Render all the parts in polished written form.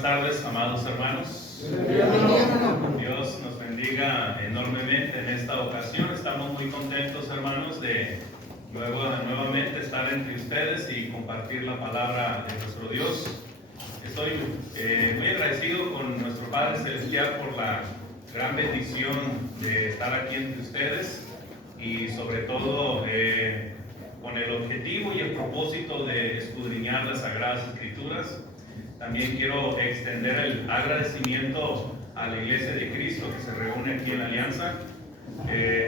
Buenas tardes, amados hermanos. Dios nos bendiga enormemente en esta ocasión. Estamos muy contentos, hermanos, de nuevamente estar entre ustedes y compartir la palabra de nuestro Dios. Estoy muy agradecido con nuestro Padre Celestial por la gran bendición de estar aquí entre ustedes y sobre todo con el objetivo y el propósito de escudriñar las Sagradas Escrituras. También quiero extender el agradecimiento a la Iglesia de Cristo que se reúne aquí en la Alianza.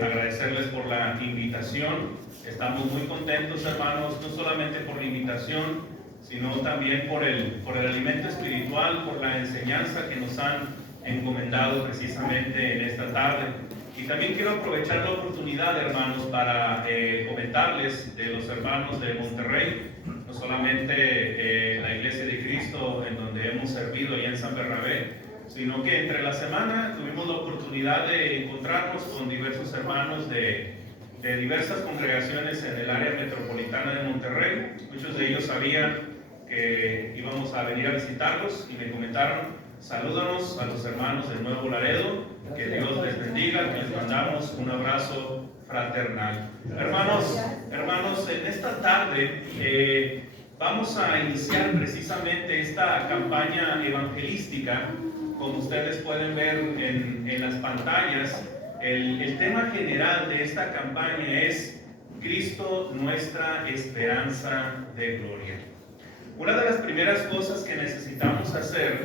Agradecerles por la invitación. Estamos muy contentos, hermanos, no solamente por la invitación, sino también por el alimento espiritual, por la enseñanza que nos han encomendado precisamente en esta tarde. Y también quiero aprovechar la oportunidad, hermanos, para comentarles de los hermanos de Monterrey, no solamente la Iglesia de Cristo en donde hemos servido allá en San Bernabé, sino que entre la semana tuvimos la oportunidad de encontrarnos con diversos hermanos de diversas congregaciones en el área metropolitana de Monterrey. Muchos de ellos sabían que íbamos a venir a visitarlos y me comentaron: salúdanos a los hermanos de Nuevo Laredo, que Dios les bendiga, que les mandamos un abrazo fraternal. Hermanos, en esta tarde vamos a iniciar precisamente esta campaña evangelística. Como ustedes pueden ver en las pantallas, el tema general de esta campaña es Cristo, nuestra esperanza de gloria. Una de las primeras cosas que necesitamos hacer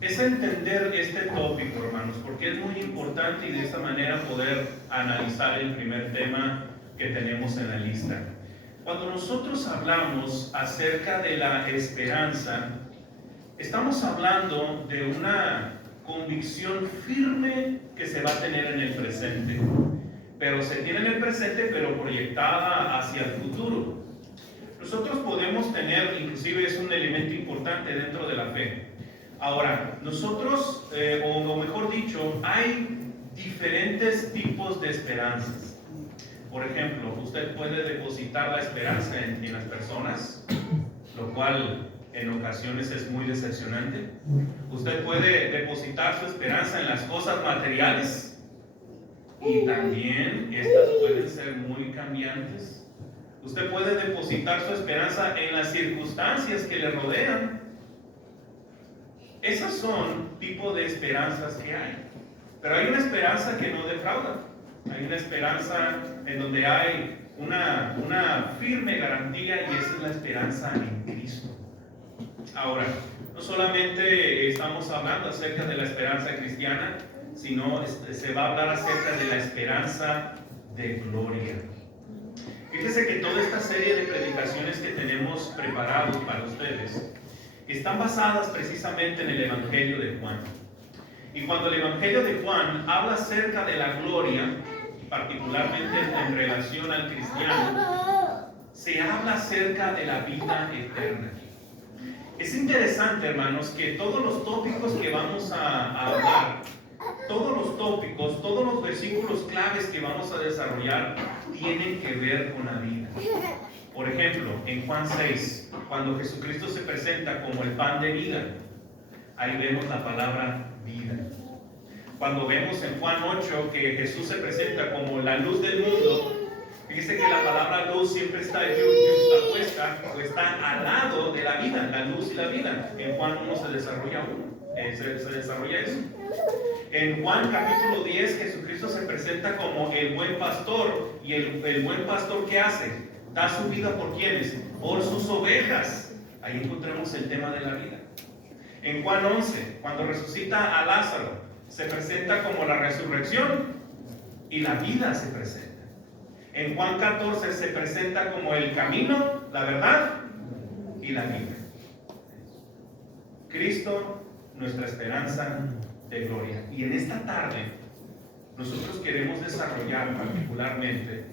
es entender este tópico, hermanos, porque es muy importante y de esta manera poder analizar el primer tema que tenemos en la lista. Cuando nosotros hablamos acerca de la esperanza, estamos hablando de una convicción firme que se va a tener en el presente, pero se tiene en el presente, pero proyectada hacia el futuro. Nosotros podemos tener, inclusive es un elemento importante dentro de la fe. Ahora, nosotros, o mejor dicho, hay diferentes tipos de esperanzas. Por ejemplo, usted puede depositar la esperanza en las personas, lo cual en ocasiones es muy decepcionante. Usted puede depositar su esperanza en las cosas materiales y también estas pueden ser muy cambiantes. Usted puede depositar su esperanza en las circunstancias que le rodean. Esas son tipos de esperanzas que hay. Pero hay una esperanza que no defrauda. Hay una esperanza en donde hay una firme garantía, y esa es la esperanza en Cristo. Ahora, no solamente estamos hablando acerca de la esperanza cristiana, sino se va a hablar acerca de la esperanza de gloria. Fíjense que toda esta serie de predicaciones que tenemos preparados para ustedes están basadas precisamente en el Evangelio de Juan. Y cuando el Evangelio de Juan habla acerca de la gloria, particularmente en relación al cristiano, se habla acerca de la vida eterna. Es interesante, hermanos, que todos los tópicos que vamos a hablar, todos los tópicos, todos los versículos claves que vamos a desarrollar tienen que ver con la vida. Por ejemplo, en Juan 6, cuando Jesucristo se presenta como el pan de vida, ahí vemos la palabra vida. Cuando vemos en Juan 8 que Jesús se presenta como la luz del mundo, fíjese que la palabra luz siempre está justapuesta o está al lado de la vida, la luz y la vida. En Juan 1 se desarrolla eso. En Juan capítulo 10, Jesucristo se presenta como el buen pastor. ¿Y el buen pastor qué hace? Da su vida por ¿quiénes? Por sus ovejas. Ahí encontramos el tema de la vida. En Juan 11, cuando resucita a Lázaro, se presenta como la resurrección y la vida se presenta. En Juan 14 se presenta como el camino, la verdad y la vida. Cristo, nuestra esperanza de gloria. Y en esta tarde nosotros queremos desarrollar particularmente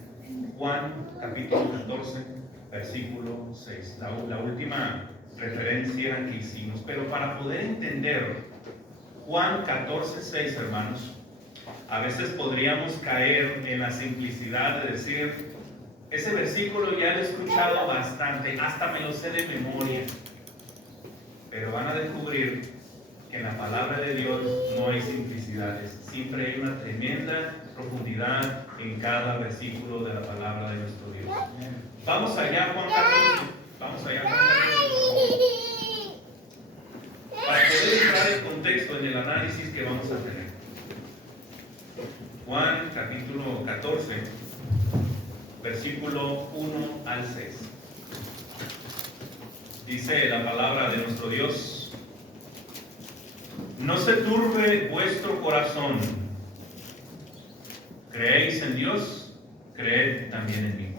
Juan capítulo 14, versículo 6, la última referencia que hicimos. Pero para poder entender Juan 14, 6, hermanos, a veces podríamos caer en la simplicidad de decir: ese versículo ya lo he escuchado bastante, hasta me lo sé de memoria. Pero van a descubrir que en la palabra de Dios no hay simplicidades, siempre hay una tremenda profundidad en cada versículo de la palabra de nuestro Dios. Vamos allá, Juan 14. Vamos allá, Juan 14. Para poder entrar en contexto en el análisis que vamos a tener. Juan capítulo 14, versículo 1 al 6. Dice la palabra de nuestro Dios: no se turbe vuestro corazón. ¿Creéis en Dios? Creed también en mí.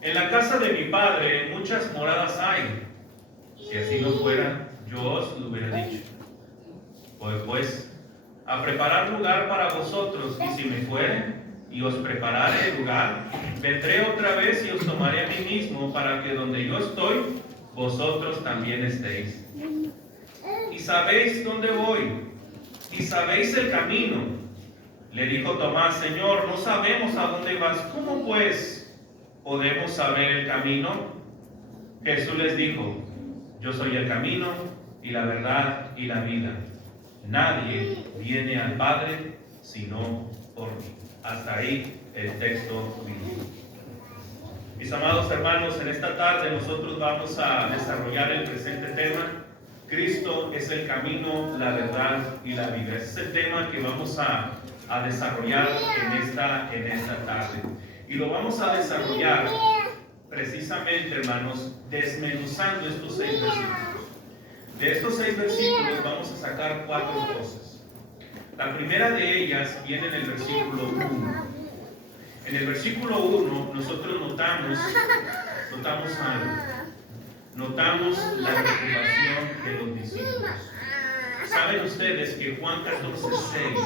En la casa de mi Padre muchas moradas hay. Si así no fuera, yo os lo hubiera dicho. Voy pues a preparar lugar para vosotros, y si me fuere y os preparare el lugar, vendré otra vez y os tomaré a mí mismo, para que donde yo estoy, vosotros también estéis. Y sabéis dónde voy, y sabéis el camino. Le dijo Tomás: Señor, no sabemos a dónde vas, ¿cómo pues podemos saber el camino? Jesús les dijo: yo soy el camino, y la verdad, y la vida. Nadie viene al Padre sino por mí. Hasta ahí el texto bíblico. Mis amados hermanos, en esta tarde nosotros vamos a desarrollar el presente tema. Cristo es el camino, la verdad y la vida. Ese es el tema que vamos a desarrollar en esta tarde. Y lo vamos a desarrollar precisamente, hermanos, desmenuzando estos 6 versículos. De estos 6 versículos vamos a sacar 4 cosas. La primera de ellas viene en el versículo 1. En el versículo 1 nosotros notamos algo. Notamos la preocupación de los discípulos. Saben ustedes que Juan 14:6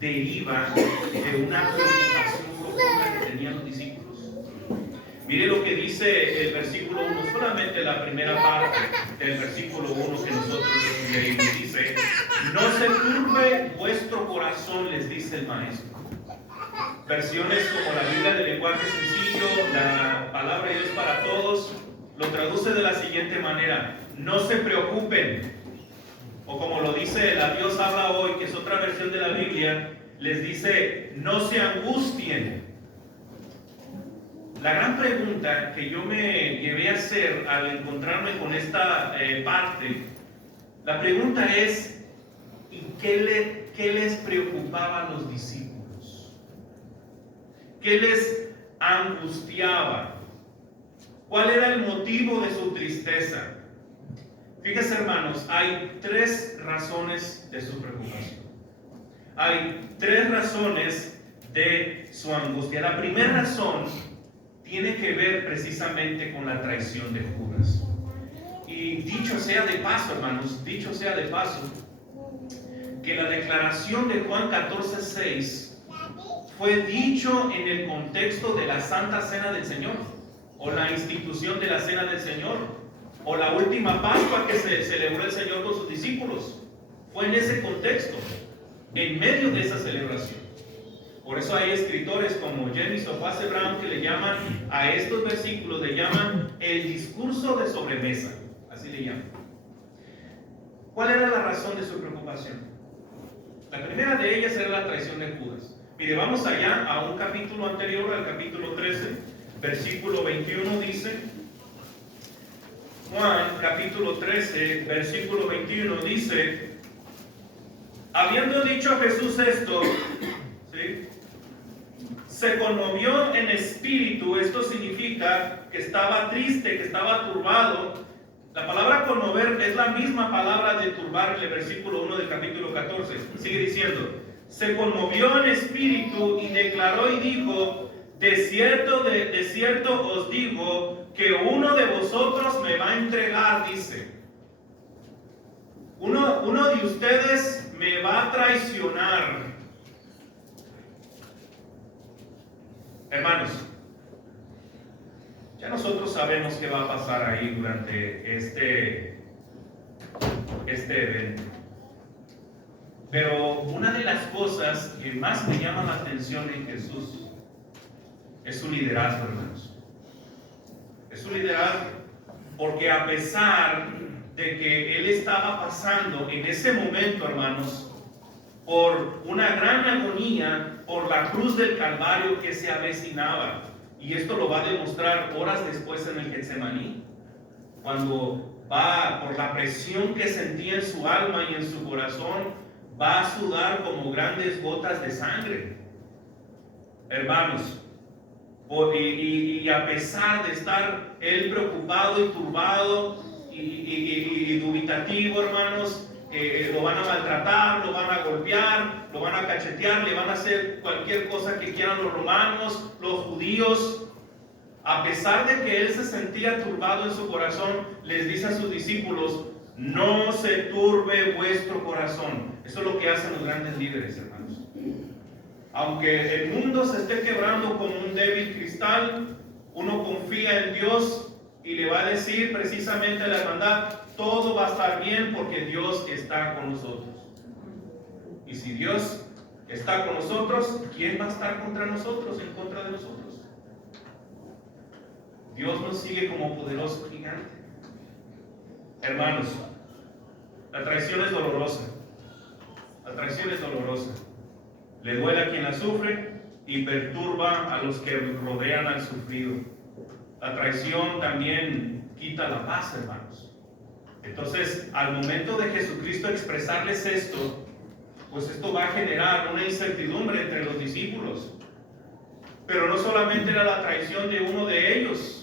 deriva de una preocupación profunda que tenían los discípulos. Mire lo que dice el versículo 1, solamente la primera parte del versículo 1 que nosotros leímos. Dice: no se turbe vuestro corazón, les dice el maestro. Versiones como la Biblia de lenguaje sencillo, la palabra de Dios para todos, lo traduce de la siguiente manera: no se preocupen. O como lo dice la Dios habla hoy, que es otra versión de la Biblia, les dice: no se angustien. La gran pregunta que yo me llevé a hacer al encontrarme con esta parte, la pregunta es: ¿y qué les preocupaba a los discípulos? ¿Qué les angustiaba? ¿Cuál era el motivo de su tristeza? Fíjense, hermanos, hay 3 razones de su preocupación. Hay 3 razones de su angustia. La primera razón tiene que ver precisamente con la traición de Judas. Y dicho sea de paso, hermanos, dicho sea de paso, que la declaración de Juan 14:6 fue dicho en el contexto de la Santa Cena del Señor, o la institución de la Cena del Señor, o la última Pascua que se celebró el Señor con sus discípulos. Fue en ese contexto, en medio de esa celebración. Por eso hay escritores como James O'Face Brown que le llaman a estos versículos, le llaman el discurso de sobremesa, así le llaman. ¿Cuál era la razón de su preocupación? La primera de ellas era la traición de Judas. Mire, vamos allá a un capítulo anterior, al capítulo 13, versículo 21, dice, Juan capítulo 13, versículo 21, dice: habiendo dicho Jesús esto, ¿sí?, se conmovió en espíritu. Esto significa que estaba triste, que estaba turbado. La palabra conmover es la misma palabra de turbar en el versículo 1 del capítulo 14. Sigue diciendo: se conmovió en espíritu y declaró y dijo: de cierto os digo que uno de vosotros me va a entregar, dice. Uno de ustedes me va a traicionar. Hermanos, ya nosotros sabemos qué va a pasar ahí durante este evento. Pero una de las cosas que más me llama la atención en Jesús es su liderazgo, hermanos. Es su liderazgo, porque a pesar de que él estaba pasando en ese momento, hermanos, por una gran agonía, por la cruz del Calvario que se avecinaba. Y esto lo va a demostrar horas después en el Getsemaní, cuando va, por la presión que sentía en su alma y en su corazón, va a sudar como grandes gotas de sangre. Hermanos, y a pesar de estar él preocupado y turbado y dubitativo, hermanos, lo van a maltratar, lo van a golpear, lo van a cachetear, le van a hacer cualquier cosa que quieran los romanos, los judíos. A pesar de que él se sentía turbado en su corazón, les dice a sus discípulos: no se turbe vuestro corazón. Eso es lo que hacen los grandes líderes, hermanos. Aunque el mundo se esté quebrando como un débil cristal, uno confía en Dios y le va a decir precisamente a la hermandad: todo va a estar bien porque Dios está con nosotros. Y si Dios está con nosotros, ¿quién va a estar contra nosotros, en contra de nosotros? Dios nos sigue como poderoso gigante. Hermanos, la traición es dolorosa. La traición es dolorosa. Le duele a quien la sufre y perturba a los que rodean al sufrido. La traición también quita la paz, hermanos. Entonces, al momento de Jesucristo expresarles esto, pues esto va a generar una incertidumbre entre los discípulos. Pero no solamente era la traición de uno de ellos,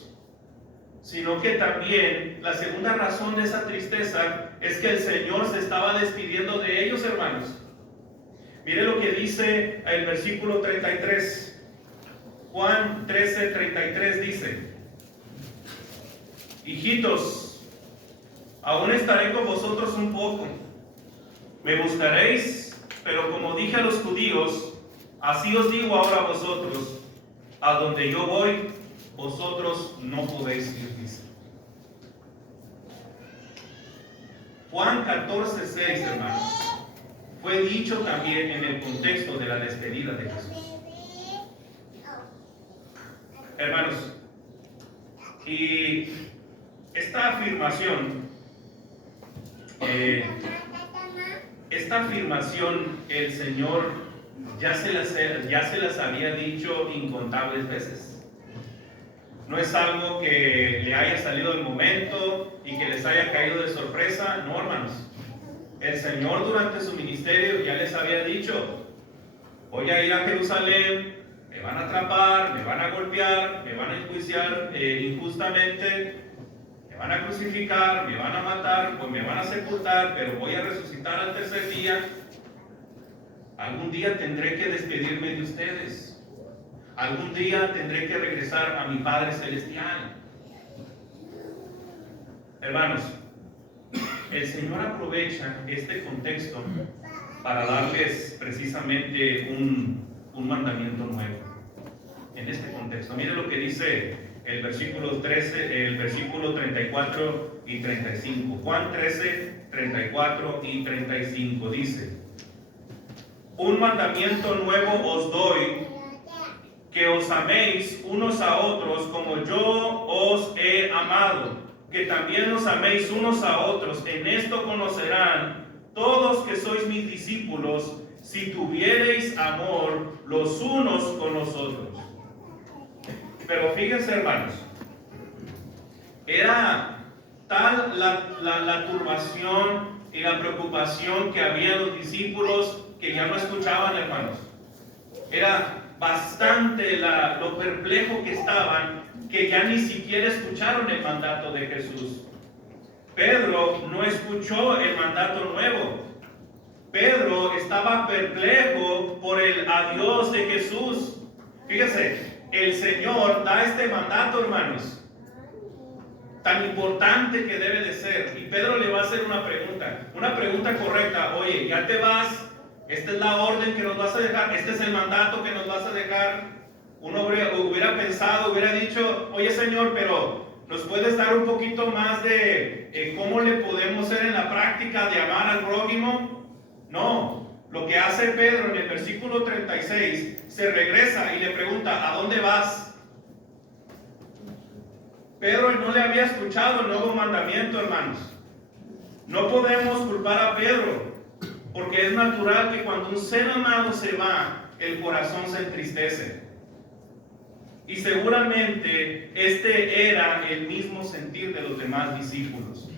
sino que también la segunda razón de esa tristeza es que el Señor se estaba despidiendo de ellos, hermanos. Mire lo que dice el versículo 33. Juan 13:33 dice: hijitos, aún estaré con vosotros un poco. Me buscaréis, pero como dije a los judíos, así os digo ahora a vosotros: a donde yo voy, vosotros no podéis ir, dice. Juan 14:6, hermanos, fue dicho también en el contexto de la despedida de Jesús. Hermanos, y esta afirmación el Señor ya se las había dicho incontables veces. No es algo que le haya salido al momento y que les haya caído de sorpresa. No, hermanos. El Señor durante su ministerio ya les había dicho: voy a ir a Jerusalén, me van a atrapar, me van a golpear, me van a enjuiciar injustamente, me van a crucificar, me van a matar, pues me van a sepultar, pero voy a resucitar al tercer día. Algún día tendré que despedirme de ustedes. Algún día tendré que regresar a mi Padre Celestial. Hermanos, el Señor aprovecha este contexto para darles precisamente un mandamiento nuevo. En este contexto, mire lo que dice el versículo 34 y 35. Juan 13, 34 y 35 dice: un mandamiento nuevo os doy, que os améis unos a otros como yo os he amado, que también os améis unos a otros. En esto conocerán todos que sois mis discípulos, si tuviereis amor los unos con los otros. Pero fíjense, hermanos, era tal la turbación y la preocupación que había en los discípulos que ya no escuchaban, hermanos. Era bastante lo perplejo que estaban, que ya ni siquiera escucharon el mandato de Jesús. Pedro no escuchó el mandato nuevo. Pedro estaba perplejo por el adiós de Jesús. Fíjese, el Señor da este mandato, hermanos, tan importante que debe de ser. Y Pedro le va a hacer una pregunta correcta. Oye, ya te vas. Esta es la orden que nos vas a dejar, este es el mandato que nos vas a dejar. Uno hubiera pensado, hubiera dicho: oye, Señor, pero ¿nos puedes dar un poquito más de cómo le podemos hacer en la práctica de amar al prójimo? No, lo que hace Pedro en el versículo 36, se regresa y le pregunta: ¿a dónde vas? Pedro no le había escuchado el nuevo mandamiento, hermanos. No podemos culpar a Pedro, porque es natural que cuando un ser amado se va, el corazón se entristece. Y seguramente este era el mismo sentir de los demás discípulos.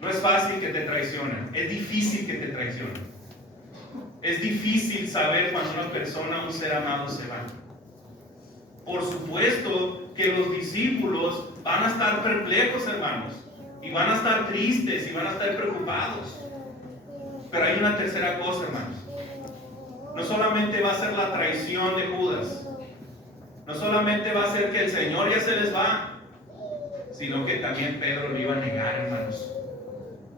No es fácil que te traicionen, es difícil que te traicionen. Es difícil saber cuando una persona, un ser amado, se va. Por supuesto que los discípulos van a estar perplejos, hermanos, y van a estar tristes y van a estar preocupados. Pero hay una tercera cosa, hermanos. No solamente va a ser la traición de Judas, no solamente va a ser que el Señor ya se les va, sino que también Pedro lo iba a negar, hermanos.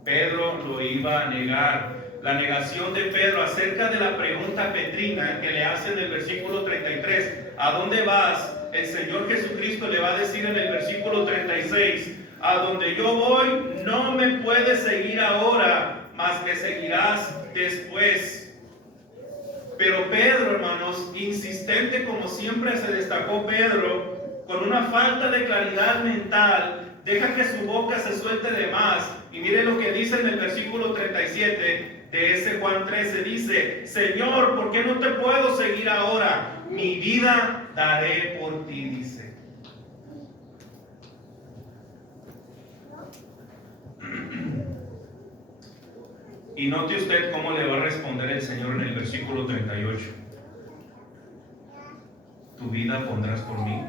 Pedro lo iba a negar. La negación de Pedro acerca de la pregunta petrina que le hace en el versículo 33. ¿A dónde vas? El Señor Jesucristo le va a decir en el versículo 36. A donde yo voy no me puedes seguir ahora, mas me seguirás después. Pero Pedro, hermanos, insistente como siempre se destacó Pedro, con una falta de claridad mental, deja que su boca se suelte de más. Y mire lo que dice en el versículo 37 de ese Juan 13. Dice: Señor, ¿por qué no te puedo seguir ahora? Mi vida daré por ti, dice. Y note usted cómo le va a responder el Señor en el versículo 38. ¿Tu vida pondrás por mí?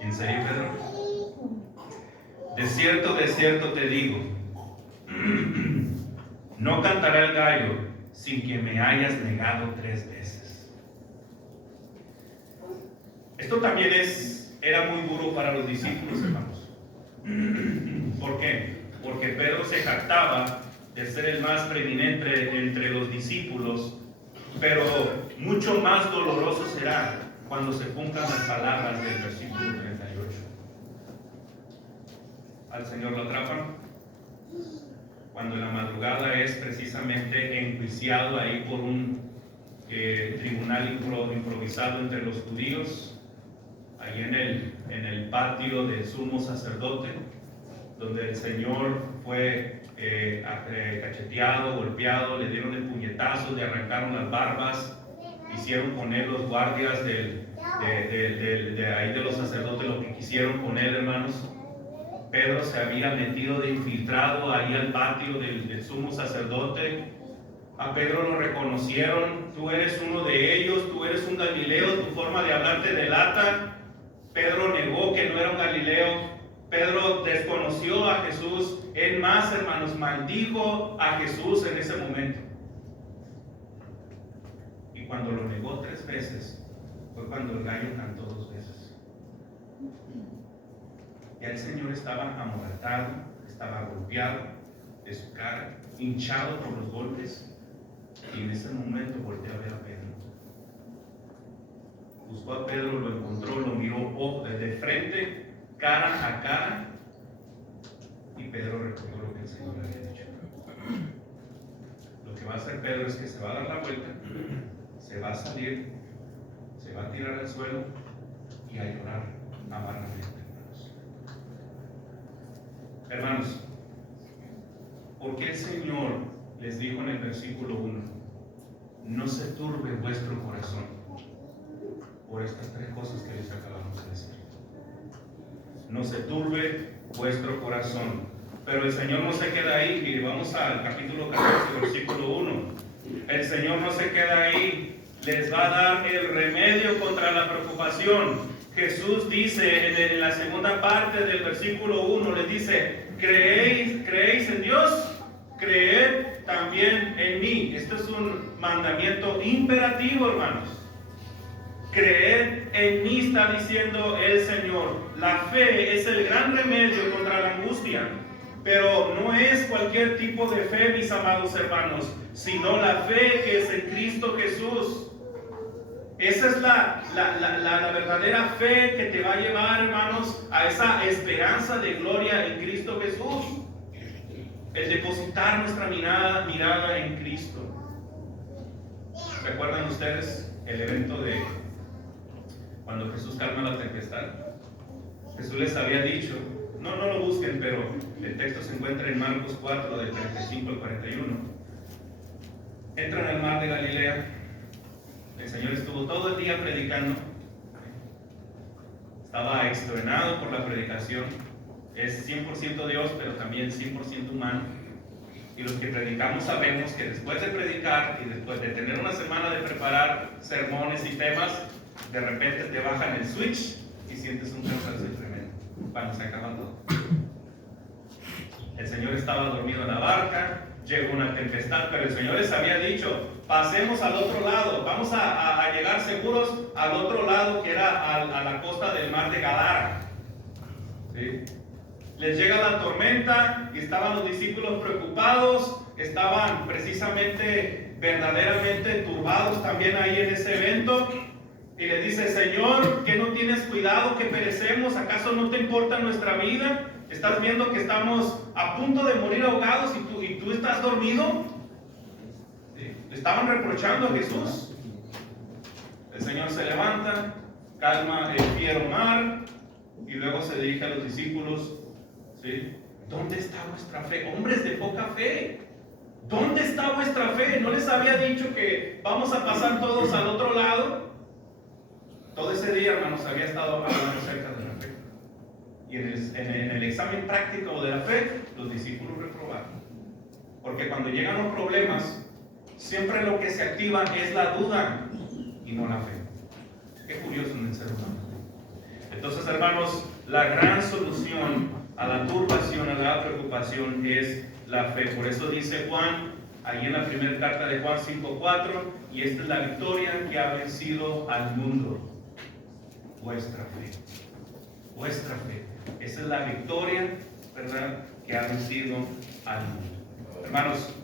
¿En serio, Pedro? De cierto te digo, no cantará el gallo sin que me hayas negado 3 veces. Esto también era muy duro para los discípulos, hermanos. ¿Por qué? Porque Pedro se jactaba de ser el más preeminente entre los discípulos, pero mucho más doloroso será cuando se cumplan las palabras del versículo 38. Al Señor lo atrapan cuando en la madrugada es precisamente enjuiciado ahí por un tribunal improvisado entre los judíos, ahí en el patio del sumo sacerdote, donde el Señor fue cacheteado, golpeado, le dieron el puñetazo, le arrancaron las barbas, hicieron con él los guardias de ahí de los sacerdotes lo que quisieron con él, hermanos. Pedro se había metido de infiltrado ahí al patio del sumo sacerdote. A Pedro lo reconocieron: tú eres uno de ellos, tú eres un Galileo, tu forma de hablar te delata. Pedro negó que no era un Galileo. Pedro desconoció a Jesús. Él más, hermanos, maldijo a Jesús en ese momento. Y cuando lo negó 3 veces, fue cuando el gallo cantó 2 veces. Ya el Señor estaba amoratado, estaba golpeado de su cara, hinchado por los golpes, y en ese momento volteó a ver a Pedro. Buscó a Pedro, lo encontró, lo miró de frente, cara a cara, y Pedro recordó lo que el Señor le había dicho. Lo que va a hacer Pedro es que se va a dar la vuelta, se va a salir, se va a tirar al suelo y a llorar amargamente. Hermanos, ¿por qué el Señor les dijo en el versículo 1: no se turbe vuestro corazón por estas 3 cosas que les acabamos de decir? No se turbe vuestro corazón. Pero el Señor no se queda ahí. Mire, vamos al capítulo 14, versículo 1. El Señor no se queda ahí. Les va a dar el remedio contra la preocupación. Jesús dice en la segunda parte del versículo 1, les dice: ¿creéis en Dios? Creed también en mí. Este es un mandamiento imperativo, hermanos. Creed en mí, está diciendo el Señor. La fe es el gran remedio contra la angustia, pero no es cualquier tipo de fe, mis amados hermanos, sino la fe que es en Cristo Jesús. Esa es la verdadera fe que te va a llevar, hermanos, a esa esperanza de gloria en Cristo Jesús. El depositar nuestra mirada en Cristo. ¿Recuerdan ustedes el evento de cuando Jesús calma la tempestad? Jesús les había dicho: no lo busquen, pero el texto se encuentra en Marcos 4, del 35 al 41. Entran al mar de Galilea. El Señor estuvo todo el día predicando. Estaba extenuado por la predicación. Es 100% Dios, pero también 100% humano. Y los que predicamos sabemos que después de predicar y después de tener una semana de preparar sermones y temas, de repente te bajan el switch y sientes un cansancio tremendo cuando se acaba todo. El Señor estaba dormido en la barca, llegó una tempestad, pero el Señor les había dicho: pasemos al otro lado, vamos a llegar seguros al otro lado, que era a la costa del mar de Gadara. ¿Sí? Les llega la tormenta y estaban los discípulos preocupados, estaban precisamente verdaderamente turbados también ahí en ese evento. Y le dice: Señor, ¿que no tienes cuidado que perecemos? ¿Acaso no te importa nuestra vida? ¿Estás viendo que estamos a punto de morir ahogados y tú estás dormido? ¿Sí? Le estaban reprochando a Jesús. El Señor se levanta, calma el fiero mar y luego se dirige a los discípulos. ¿Sí? ¿Dónde está vuestra fe? Hombres de poca fe. ¿Dónde está vuestra fe? ¿No les había dicho que vamos a pasar todos al otro lado? Todo ese día, hermanos, había estado hablando acerca de la fe. Y en el examen práctico de la fe, los discípulos reprobaron. Porque cuando llegan los problemas, siempre lo que se activa es la duda y no la fe. Qué curioso en el ser humano. Entonces, hermanos, la gran solución a la turbación, a la preocupación, es la fe. Por eso dice Juan, ahí en la primera carta de Juan 5:4, y esta es la victoria que ha vencido al mundo: vuestra fe. Vuestra fe. Esa es la victoria, ¿verdad?, que ha vencido al mundo. Hermanos,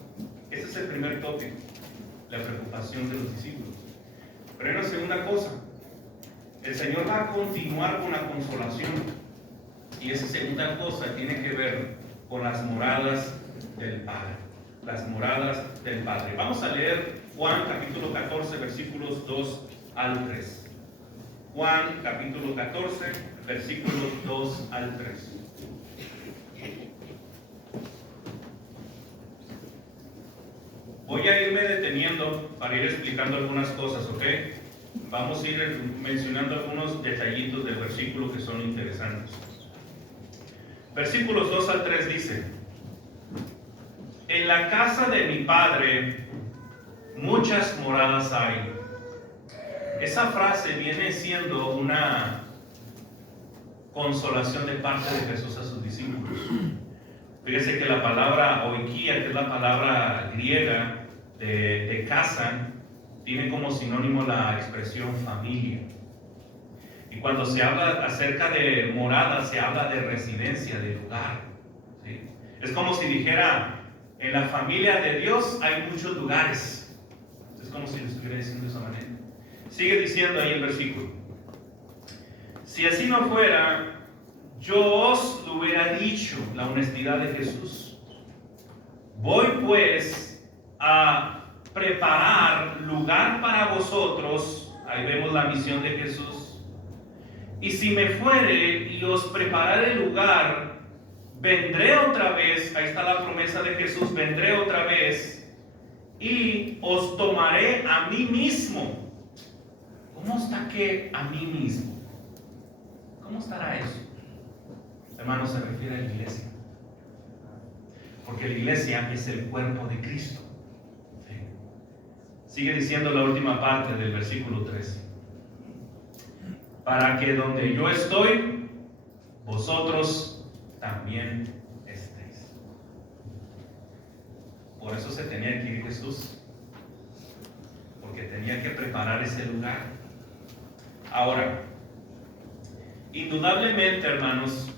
ese es el primer tópico, la preocupación de los discípulos. Pero hay una segunda cosa. El Señor va a continuar con la consolación. Y esa segunda cosa tiene que ver con las moradas del Padre. Las moradas del Padre. Vamos a leer Juan capítulo 14, versículos 2 al 3. Juan capítulo 14, versículos 2 al 3. Voy a irme deteniendo para ir explicando algunas cosas, ¿ok? Vamos a ir mencionando algunos detallitos del versículo que son interesantes. Versículos 2 al 3 dice: en la casa de mi Padre muchas moradas hay. Esa frase viene siendo una consolación de parte de Jesús a sus discípulos. Fíjese que la palabra oikia, que es la palabra griega de casa, tiene como sinónimo la expresión familia. Y cuando se habla acerca de morada, se habla de residencia, de lugar. ¿Sí? Es como si dijera: en la familia de Dios hay muchos lugares. Es como si lo estuviera diciendo de esa manera. Sigue diciendo ahí el versículo: si así no fuera, yo os lo hubiera dicho. La honestidad de Jesús. Voy pues a preparar lugar para vosotros. Ahí vemos la misión de Jesús. Y si me fuere y os prepararé lugar, vendré otra vez. Ahí está la promesa de Jesús: vendré otra vez y os tomaré a mí mismo. ¿Cómo está que a mí mismo? ¿Cómo estará eso? Hermano, se refiere a la iglesia. Porque la iglesia es el cuerpo de Cristo. ¿Sí? Sigue diciendo la última parte del versículo 13. Para que donde yo estoy, vosotros también estéis. Por eso se tenía que ir Jesús. Porque tenía que preparar ese lugar. Ahora, indudablemente, hermanos,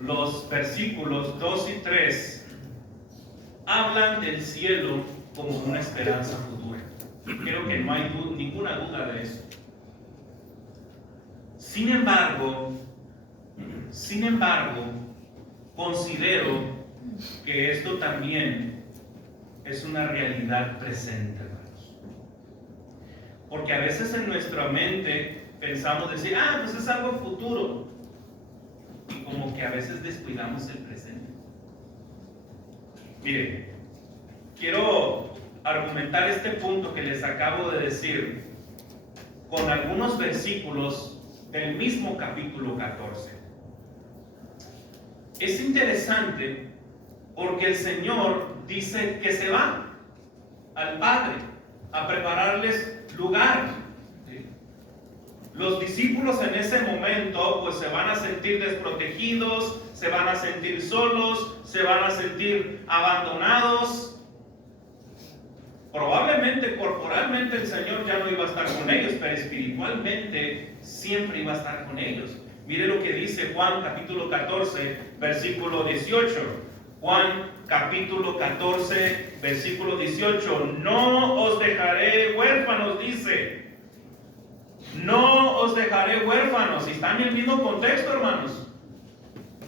los versículos 2 y 3 hablan del cielo como una esperanza futura. Creo que no hay ninguna duda de eso. Sin embargo, considero que esto también es una realidad presente, hermanos. Porque a veces en nuestra mente pensamos decir: pues es algo futuro. y como que a veces descuidamos el presente. Mire, quiero argumentar este punto que les acabo de decir con algunos versículos del mismo capítulo 14. Es interesante porque el Señor dice que se va al Padre a prepararles lugar. ¿Sí? Los discípulos en ese momento pues se van a sentir desprotegidos, se van a sentir solos, se van a sentir abandonados. Probablemente corporalmente el Señor ya no iba a estar con ellos, pero espiritualmente siempre iba a estar con ellos. Mire lo que dice Juan capítulo 14, versículo 18. Juan capítulo 14, versículo 18. No os dejaré huérfanos, dice. No os dejaré huérfanos. Y está en el mismo contexto, hermanos.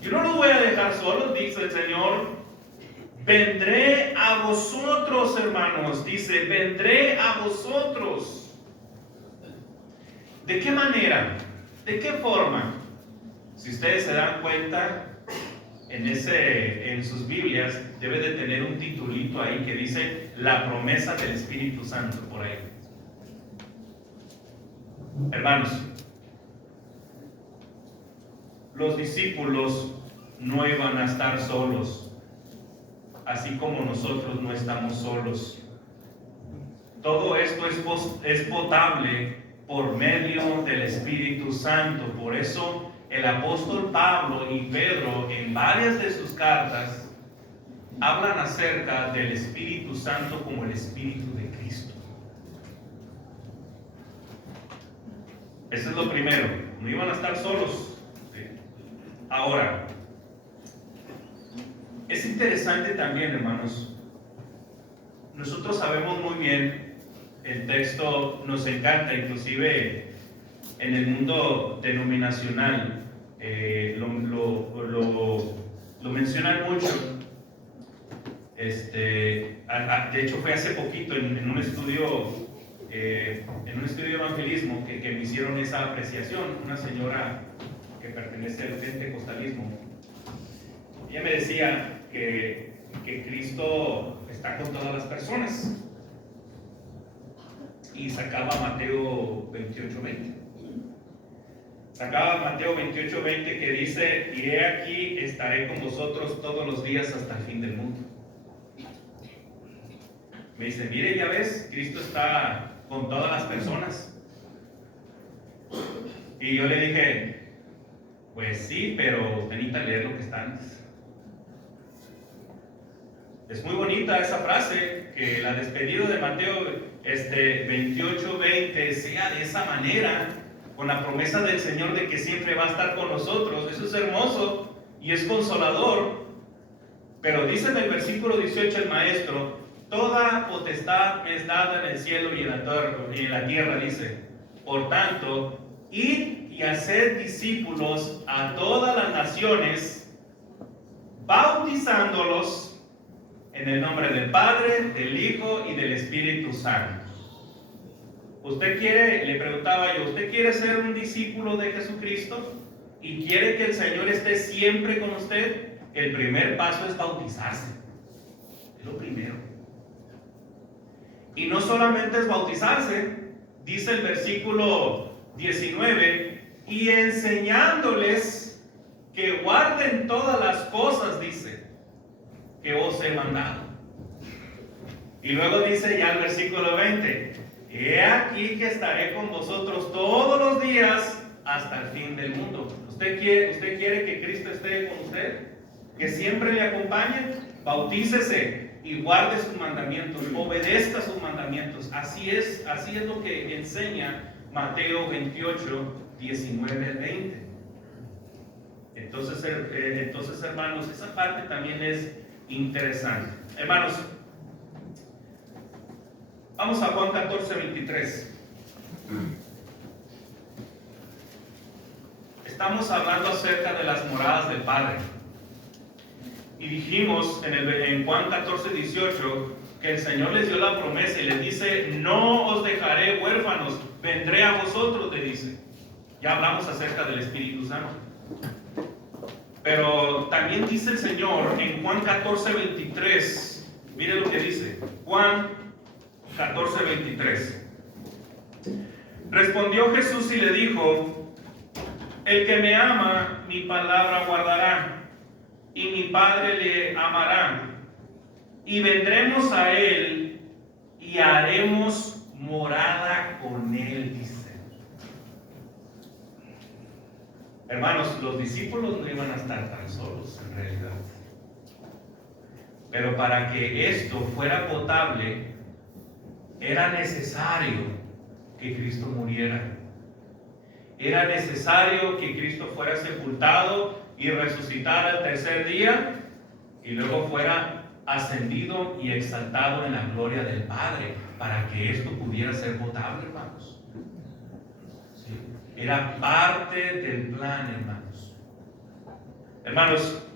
Yo no los voy a dejar solos, dice el Señor. Vendré a vosotros, hermanos. Dice, vendré a vosotros. ¿De qué manera? ¿De qué forma? Si ustedes se dan cuenta, en sus Biblias debe de tener un titulito ahí que dice la promesa del Espíritu Santo por ahí. Hermanos, los discípulos no iban a estar solos, así como nosotros no estamos solos. Todo esto es potable por medio del Espíritu Santo. Por eso el apóstol Pablo y Pedro en varias de sus cartas hablan acerca del Espíritu Santo como el Espíritu de Cristo. Eso es lo primero, no iban a estar solos. ¿Sí? Ahora, es interesante también, hermanos, nosotros sabemos muy bien, el texto nos encanta, inclusive en el mundo denominacional, lo mencionan mucho. De hecho fue hace poquito en un estudio de evangelismo que me hicieron esa apreciación, una señora que pertenece al pentecostalismo. Ella me decía que Cristo está con todas las personas y sacaba Mateo 28:20. Sacaba Mateo 28:20 que dice, y he aquí estaré con vosotros todos los días hasta el fin del mundo. Me dice, mire, ya ves, Cristo está con todas las personas. Y yo le dije, pues sí, pero usted necesita leer lo que está antes. Es muy bonita esa frase, que la despedida de Mateo 28:20 sea de esa manera, con la promesa del Señor de que siempre va a estar con nosotros. Eso es hermoso y es consolador. Pero dice en el versículo 18 el maestro, toda potestad me es dada en el cielo y en la tierra, dice. Por tanto, id y haced discípulos a todas las naciones, bautizándolos en el nombre del Padre, del Hijo y del Espíritu Santo. ¿Usted quiere, le preguntaba yo, usted quiere ser un discípulo de Jesucristo y quiere que el Señor esté siempre con usted? El primer paso es bautizarse. Es lo primero. Y no solamente es bautizarse, dice el versículo 19, y enseñándoles que guarden todas las cosas, dice, que os he mandado. Y luego dice ya el versículo 20, he aquí que estaré con vosotros todos los días hasta el fin del mundo. ¿Usted quiere que Cristo esté con usted? ¿Que siempre le acompañe? Bautícese y guarde sus mandamientos, obedezca sus mandamientos. Así es lo que enseña Mateo 28, 19 al 20. Entonces, hermanos, esa parte también es interesante. Hermanos, vamos a Juan 14, 23. Estamos hablando acerca de las moradas del Padre. Y dijimos en Juan 14, 18 que el Señor les dio la promesa y les dice, no os dejaré huérfanos, vendré a vosotros, le dice. Ya hablamos acerca del Espíritu Santo. Pero también dice el Señor en Juan 14:23, mire lo que dice, Juan 14:23. Respondió Jesús y le dijo: el que me ama, mi palabra guardará, y mi Padre le amará, y vendremos a él y haremos morada con él, dice. Hermanos, los discípulos no iban a estar tan solos en realidad. Pero para que esto fuera potable, era necesario que Cristo muriera. Era necesario que Cristo fuera sepultado y resucitara al tercer día, y luego fuera ascendido y exaltado en la gloria del Padre, para que esto pudiera ser potable, hermanos. ¿Sí? Era parte del plan, hermanos. Hermanos,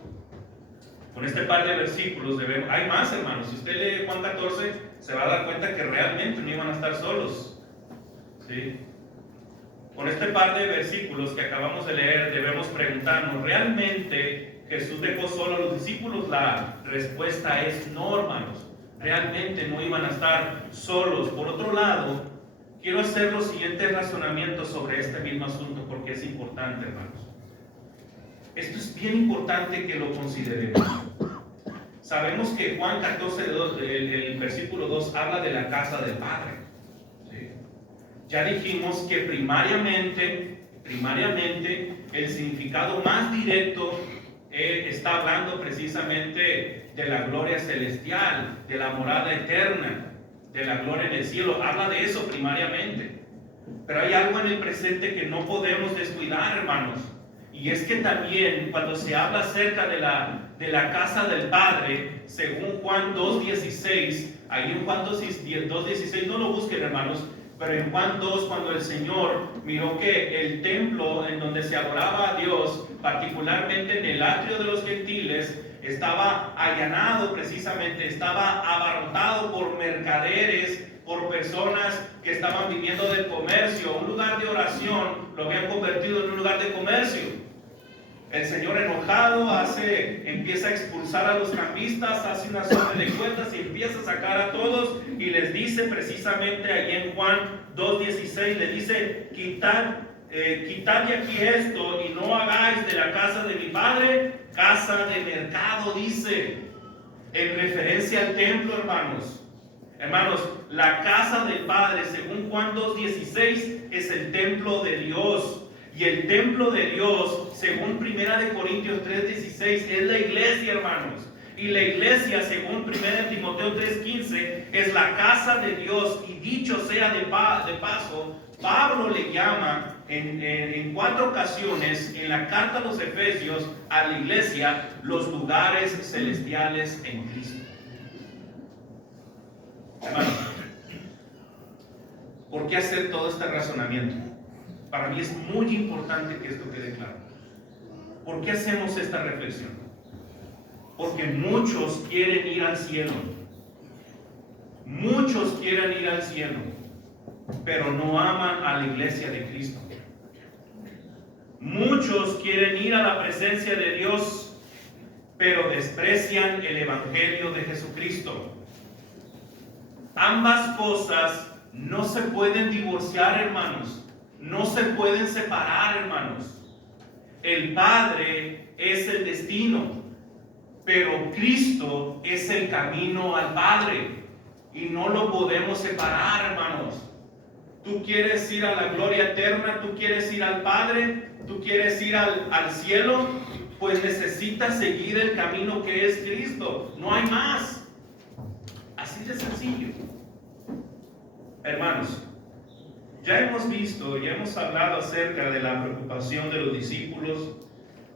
con este par de versículos debemos... Hay más, hermanos. Si usted lee Juan 14, se va a dar cuenta que realmente no iban a estar solos. ¿Sí? Con este par de versículos que acabamos de leer, debemos preguntarnos, ¿realmente Jesús dejó solo a los discípulos? La respuesta es no, hermanos. Realmente no iban a estar solos. Por otro lado, quiero hacer los siguientes razonamientos sobre este mismo asunto, porque es importante, hermanos. Esto es bien importante que lo consideremos. Sabemos que Juan 14, el versículo 2, habla de la casa del Padre. ¿Sí? Ya dijimos que primariamente, el significado más directo está hablando precisamente de la gloria celestial, de la morada eterna, de la gloria en el cielo. Habla de eso primariamente. Pero hay algo en el presente que no podemos descuidar, hermanos. Y es que también cuando se habla acerca de la casa del Padre, según Juan 2:16, ahí en Juan 2:16, no lo busquen, hermanos, pero en Juan 2, cuando el Señor miró que el templo en donde se adoraba a Dios, particularmente en el atrio de los gentiles, estaba allanado precisamente, estaba abarrotado por mercaderes, por personas que estaban viviendo del comercio. Un lugar de oración lo habían convertido en un lugar de comercio. El Señor, enojado, empieza a expulsar a los cambistas, hace una sobre de cuentas y empieza a sacar a todos, y les dice precisamente allí en Juan 2:16, le dice: quitad de aquí esto y no hagáis de la casa de mi Padre casa de mercado, dice, en referencia al templo, hermanos. Hermanos, la casa del Padre, según Juan 2:16, es el templo de Dios. Y el templo de Dios, según 1 Corintios 3:16, es la iglesia, hermanos. Y la iglesia, según 1 Timoteo 3:15, es la casa de Dios. Y dicho sea de paso, Pablo le llama en 4 ocasiones en la carta a los Efesios a la iglesia los lugares celestiales en Cristo. Hermanos, ¿por qué hacer todo este razonamiento? Para mí es muy importante que esto quede claro. ¿Por qué hacemos esta reflexión? Porque muchos quieren ir al cielo. Muchos quieren ir al cielo, pero no aman a la iglesia de Cristo. Muchos quieren ir a la presencia de Dios, pero desprecian el evangelio de Jesucristo. Ambas cosas no se pueden divorciar, hermanos. No se pueden separar, hermanos. El Padre es el destino, pero Cristo es el camino al Padre, y no lo podemos separar, hermanos. Tú quieres ir a la gloria eterna, tú quieres ir al Padre, tú quieres ir al cielo, pues necesitas seguir el camino que es Cristo. No hay más. Así de sencillo. Hermanos, ya hemos visto y hemos hablado acerca de la preocupación de los discípulos.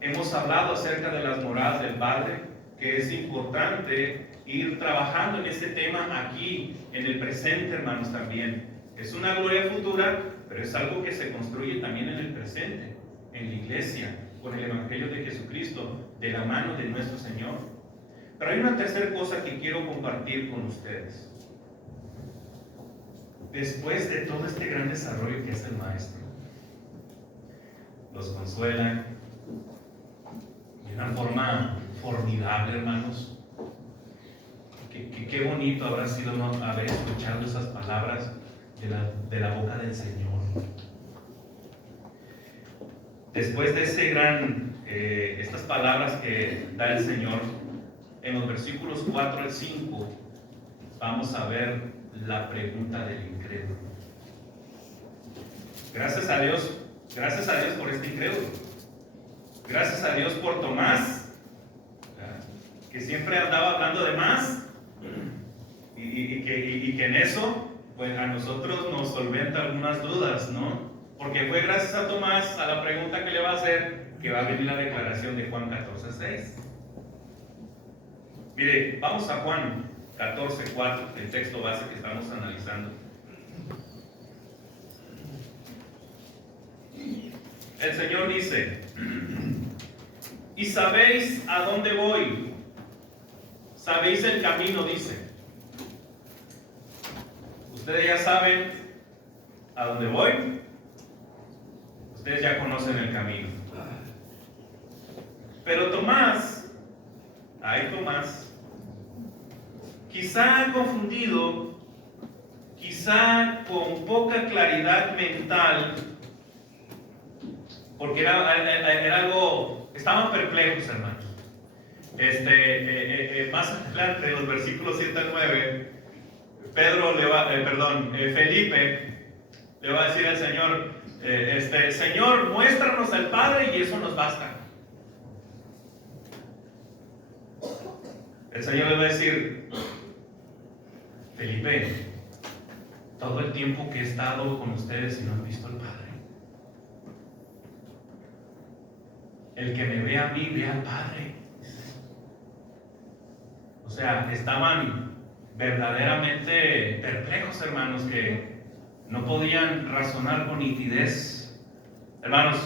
Hemos hablado acerca de las moradas del Padre, que es importante ir trabajando en este tema aquí, en el presente, hermanos, también. Es una gloria futura, pero es algo que se construye también en el presente, en la iglesia, con el Evangelio de Jesucristo, de la mano de nuestro Señor. Pero hay una tercera cosa que quiero compartir con ustedes. Después de todo este gran desarrollo que es el Maestro, los consuela, una forma formidable, hermanos. Qué bonito habrá sido haber escuchado esas palabras de la boca del Señor. Después de estas palabras que da el Señor, en los versículos 4 al 5, vamos a ver la pregunta del incrédulo. Gracias a Dios por este incrédulo. Gracias a Dios por Tomás, que siempre andaba hablando de más, y que en eso, pues a nosotros nos solventa algunas dudas, ¿no? Porque fue gracias a Tomás, a la pregunta que le va a hacer, que va a venir la declaración de Juan 14:6. Mire, vamos a Juan 14:4, el texto base que estamos analizando. El Señor dice: y sabéis a dónde voy, sabéis el camino, dice. Ustedes ya saben a dónde voy, ustedes ya conocen el camino. Pero Tomás, quizá confundido, quizá con poca claridad mental, porque era algo, estaban perplejos, hermanos. Más adelante, en los versículos 7 al 9, Felipe le va a decir al Señor, Señor, muéstranos al Padre y eso nos basta. El Señor le va a decir: Felipe, todo el tiempo que he estado con ustedes y no han visto al Padre. El que me ve a mí, ve al Padre. O sea, estaban verdaderamente perplejos, hermanos, que no podían razonar con nitidez. Hermanos,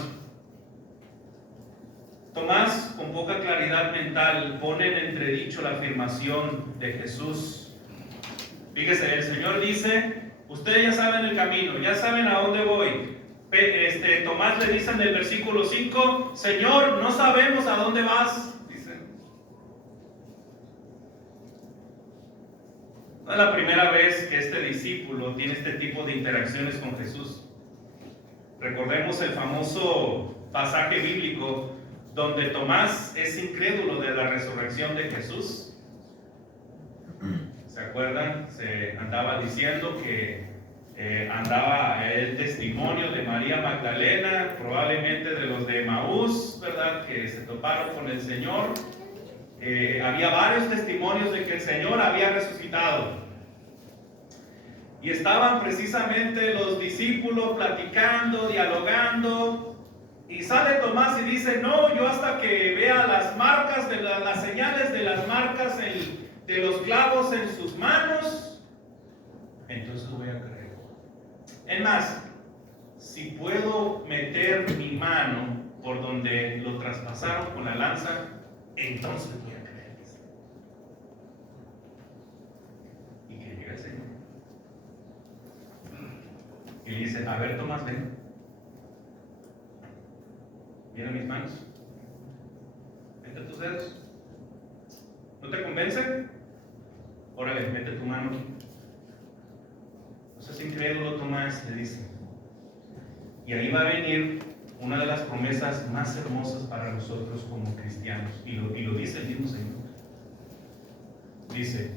Tomás, con poca claridad mental, pone en entredicho la afirmación de Jesús. Fíjese, el Señor dice: ustedes ya saben el camino, ya saben a dónde voy. Tomás le dice en el versículo 5: Señor, no sabemos a dónde vas. Dice. No es la primera vez que este discípulo tiene este tipo de interacciones con Jesús. Recordemos el famoso pasaje bíblico donde Tomás es incrédulo de la resurrección de Jesús. ¿Se acuerdan? Se andaba diciendo que andaba el testimonio de María Magdalena, probablemente de los de Emaús, ¿verdad?, que se toparon con el Señor. Había varios testimonios de que el Señor había resucitado. Y estaban precisamente los discípulos platicando, dialogando. Y sale Tomás y dice: no, yo hasta que vea las marcas, las señales de las marcas de los clavos en sus manos, entonces voy a creer. Es más, si puedo meter mi mano por donde lo traspasaron con la lanza, entonces voy a creer. Y que llega el Señor y le dice: a ver, Tomás, ven. Mira mis manos. Mete tus dedos. ¿No te convence? Órale, mete tu mano. No seas incrédulo, Tomás, le dice. Y ahí va a venir una de las promesas más hermosas para nosotros como cristianos. Y lo dice el mismo Señor. Dice: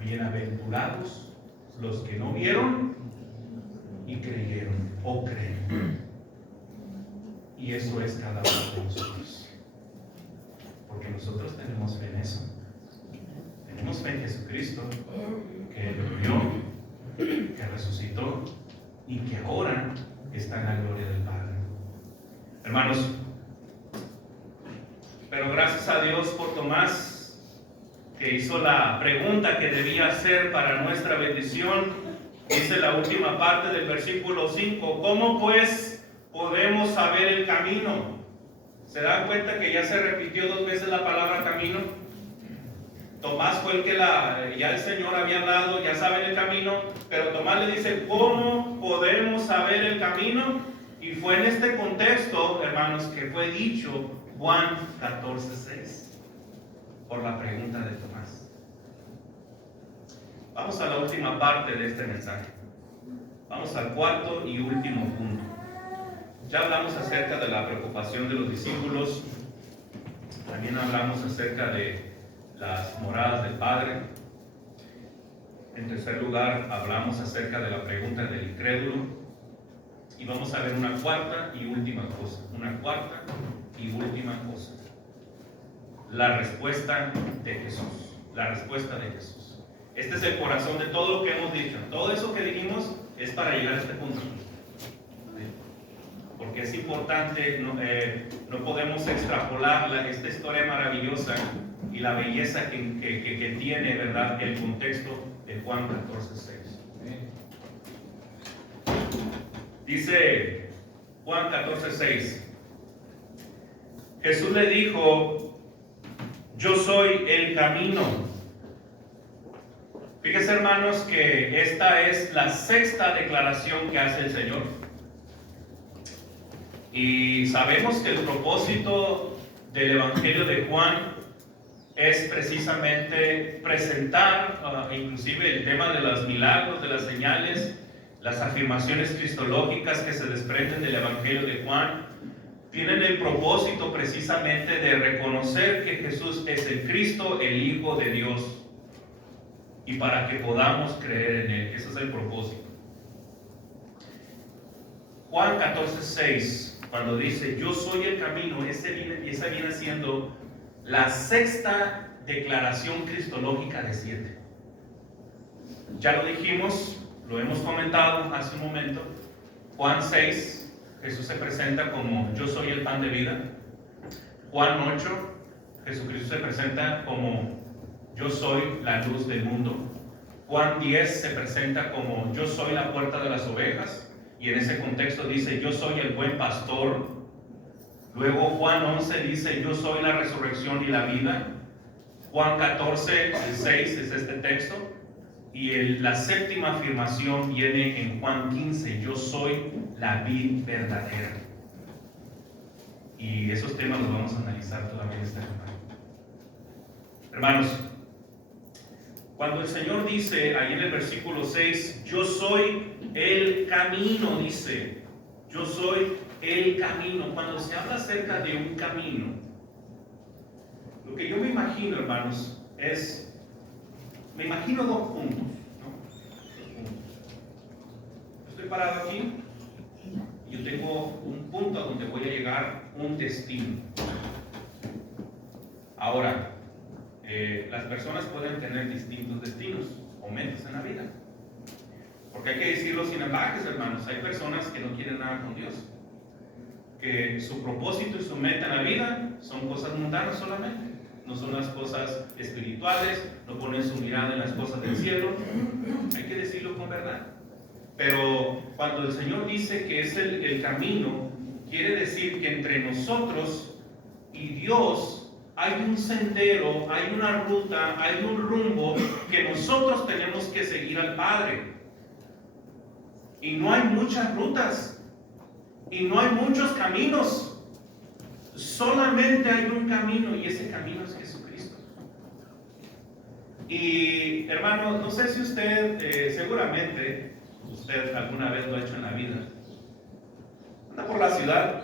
bienaventurados los que no vieron y creyeron o creen. Y eso es cada uno de nosotros. Porque nosotros tenemos fe en eso. Tenemos fe en Jesucristo, que murió, que resucitó y que ahora está en la gloria del Padre. Hermanos, pero gracias a Dios por Tomás, que hizo la pregunta que debía hacer para nuestra bendición. Dice la última parte del versículo 5: ¿cómo pues podemos saber el camino? ¿Se dan cuenta que ya se repitió 2 veces la palabra camino? Tomás fue el que ya el Señor había hablado, ya saben el camino, pero Tomás le dice: ¿cómo podemos saber el camino? Y fue en este contexto, hermanos, que fue dicho Juan 14:6, por la pregunta de Tomás. Vamos a la última parte de este mensaje. Vamos al cuarto y último punto. Ya hablamos acerca de la preocupación de los discípulos. También hablamos acerca de las moradas del Padre. En tercer lugar, hablamos acerca de la pregunta del incrédulo. Y vamos a ver una cuarta y última cosa. Una cuarta y última cosa. La respuesta de Jesús. La respuesta de Jesús. Este es el corazón de todo lo que hemos dicho. Todo eso que dijimos es para llegar a este punto. Porque es importante, no podemos extrapolar esta historia maravillosa y la belleza que tiene, ¿verdad?, el contexto de Juan 14:6. Dice Juan 14:6. Jesús le dijo: yo soy el camino. Fíjense, hermanos, que esta es la sexta declaración que hace el Señor. Y sabemos que el propósito del Evangelio de Juan es precisamente presentar inclusive el tema de los milagros, de las señales, las afirmaciones cristológicas que se desprenden del Evangelio de Juan. Tienen el propósito precisamente de reconocer que Jesús es el Cristo, el Hijo de Dios, y para que podamos creer en Él. Ese es el propósito. Juan 14:6, cuando dice yo soy el camino, esa viene siendo la sexta declaración cristológica de 7. Ya lo dijimos, lo hemos comentado hace un momento. Juan 6, Jesús se presenta como yo soy el pan de vida. Juan 8, Jesucristo se presenta como yo soy la luz del mundo. Juan 10 se presenta como yo soy la puerta de las ovejas, y en ese contexto dice yo soy el buen pastor. Luego Juan 11 dice yo soy la resurrección y la vida. Juan 14, el 6 es este texto, y la séptima afirmación viene en Juan 15, yo soy la vid verdadera. Y esos temas los vamos a analizar todavía esta semana. Hermanos, cuando el Señor dice ahí en el versículo 6, yo soy el camino, dice, yo soy el camino. Cuando se habla acerca de un camino, lo que yo me imagino, hermanos, me imagino dos puntos, ¿no? Estoy parado aquí y yo tengo un punto a donde voy a llegar, un destino. Ahora, las personas pueden tener distintos destinos o metas en la vida. Porque hay que decirlo sin embajes, hermanos. Hay personas que no quieren nada con Dios, que su propósito y su meta en la vida son cosas mundanas solamente, no son las cosas espirituales, no ponen su mirada en las cosas del cielo. Hay que decirlo con verdad. Pero cuando el Señor dice que es el camino, quiere decir que entre nosotros y Dios hay un sendero, hay una ruta, hay un rumbo que nosotros tenemos que seguir al Padre. Y no hay muchas rutas, y no hay muchos caminos. Solamente hay un camino, y ese camino es Jesucristo. Y hermano, no sé si usted, seguramente usted alguna vez lo ha hecho en la vida. Anda por la ciudad,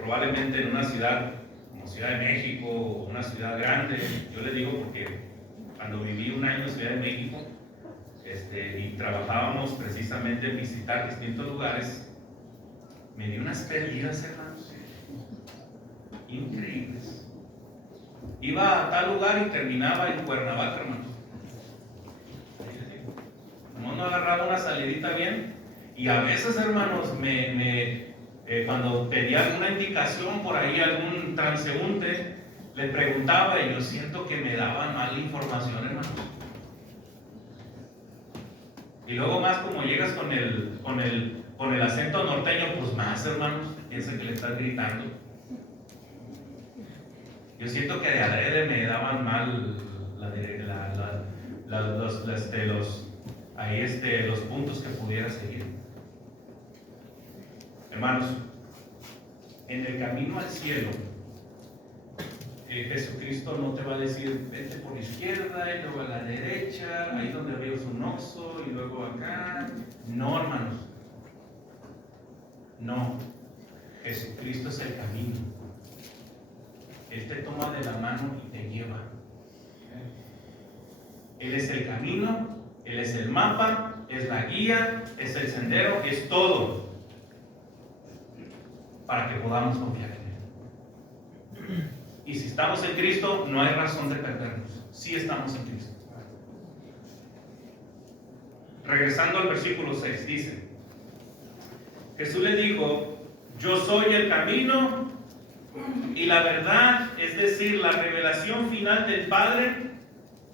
probablemente en una ciudad como Ciudad de México o una ciudad grande. Yo le digo porque cuando viví un año en Ciudad de México y trabajábamos precisamente en visitar distintos lugares, me di unas perdidas, hermanos, increíbles. Iba a tal lugar y terminaba en Cuernavaca, hermanos. No agarraba una salidita bien, y a veces, hermanos, cuando pedía alguna indicación por ahí, algún transeúnte, le preguntaba y yo siento que me daban mala información, hermanos. Y luego más como llegas con el acento norteño, pues más, hermanos, piensa que le estás gritando. Yo siento que de adrede me daban mal los puntos que pudiera seguir. Hermanos, en el camino al cielo, Jesucristo no te va a decir, vete por la izquierda y luego a la derecha, ahí donde veo un oxo y luego acá. No, hermanos. No. Jesucristo es el camino. Él te toma de la mano y te lleva. Él es el camino, Él es el mapa, es la guía, es el sendero, es todo para que podamos confiar en Él. Y si estamos en Cristo, no hay razón de perdernos. Sí estamos en Cristo. Regresando al versículo 6, dice: Jesús le dijo, yo soy el camino y la verdad, es decir, la revelación final del Padre,